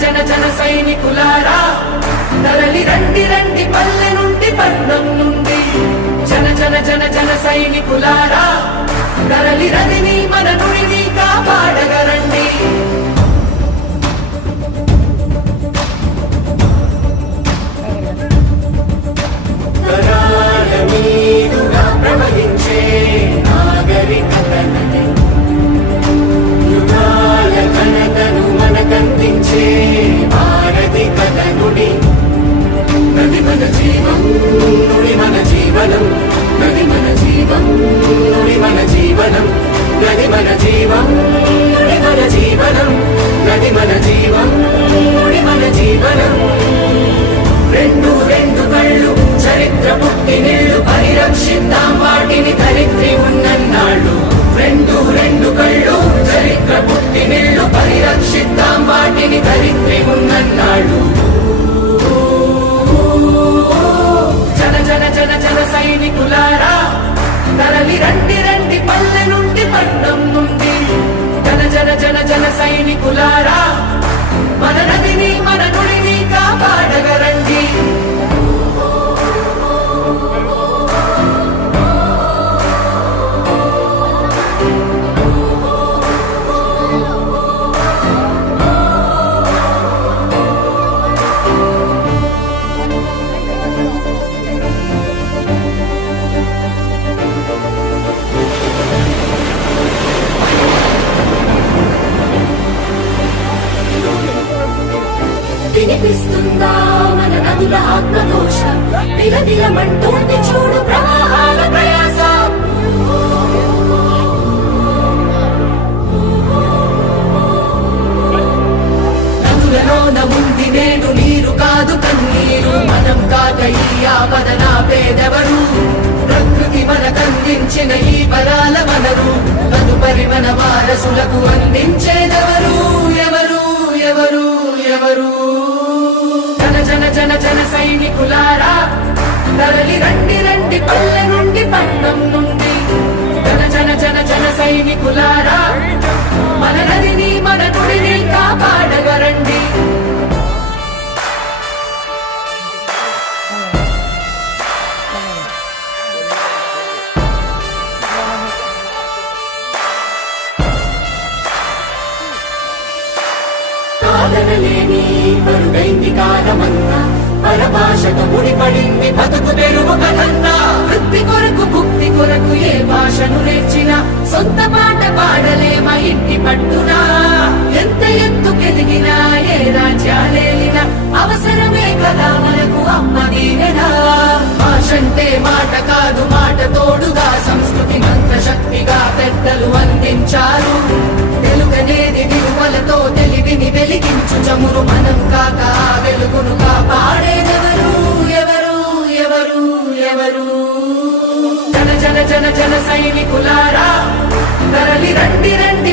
జన జన సైనికులారా తరలి రండి రండి పల్లె నుండి పట్నం నుండి. జన జన జన జన సైనికులారా తరలి రదిని మన నుడిని కాపాడగరండి. జీవం. నుడి మన జీవనం నది మన జీవం. నుడి మన జీవనం నది మన జీవం. నుడి మన జీవనం. రెండు రెండు కళ్ళు చరిత్ర పుట్టినిళ్ళు పరిరక్షిద్దాం వాటిని ధరిత్రి ఉన్నన్నాళ్ళు. రెండు రెండు కళ్ళు చరిత్ర పుట్టినిళ్ళు పరిరక్షిద్దాం వాటిని ధరిత్రి ఉన్నన్నాళ్ళు. వినిపిస్తుందా మన నదుల ఆత్మఘోష విలవిలమంటోంది చూడు ప్రవాహాల ప్రయాస. నదులలోన ఉంది నేడు నీరు కాదు కన్నీరు. మనం కాక ఈ ఆపద నా పేదెవరు? ప్రకృతి మనకందించిన ఈ పరాల వనరు. తదుపరి మన వారసులకు అందించేదెవరు? జన సైనికులారా తరలి రండి రండి పల్లె నుండి పట్నం నుండి. జన జన జన జన సైనికులారా పరభాషకు ముడిపడింది బతుకు తెరువు కథన్నా. వృత్తి కొరకు భుక్తి కొరకు ఏ భాషను నేర్చినా సొంత పాట పాడలేమ ఇంటి పట్టునా. ఎంత ఎత్తుకెదిగినా ఏ రాజ్యాలేలినా అవసరమే కదా మనకు అమ్మ దీవెనా. భాషంటే మాట కాదు మాట తోడుగా సంస్కృతి మంత్ర శక్తిగా పెద్దలు అందించారు. తెలుగనేది విలువలతో తెలివిని వెలిగించు చమురు మనం కాక వెలుగును కాపాడేదెవరు జన జన సైనికులారా తరలి రండి రండి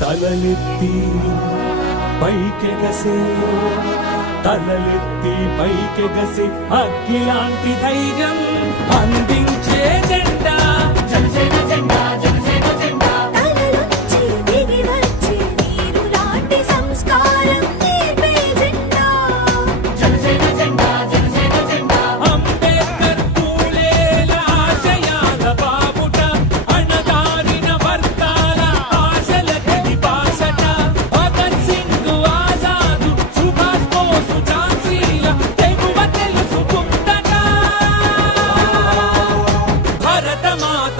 തലലെത്തി പൈക്കകസേ తలలెత్తి పైకెగసి అగ్గిలాంటి ధైర్యం అందించే జెండా. జనసేన జెండా.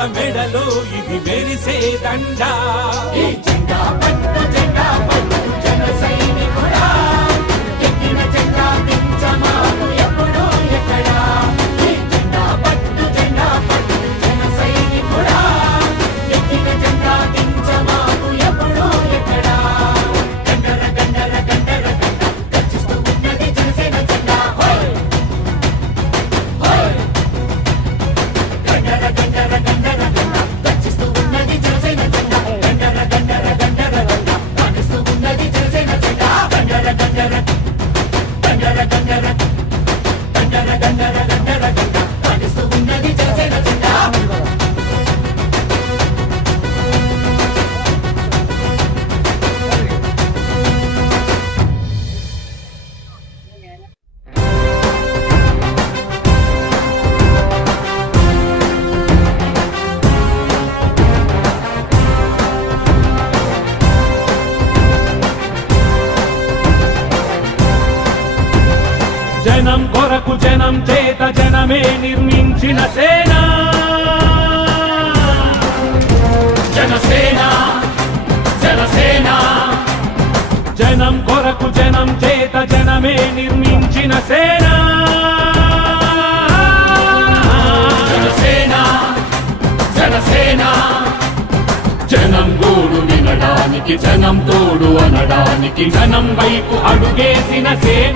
మెడలో ఇది మెరిసే దండ. నిర్మించిన సేన. జనసేన జనసేన జనం గోడు వినడానికి జనం తోడు అనడానికి జనం వైపు అడుగేసిన సేన.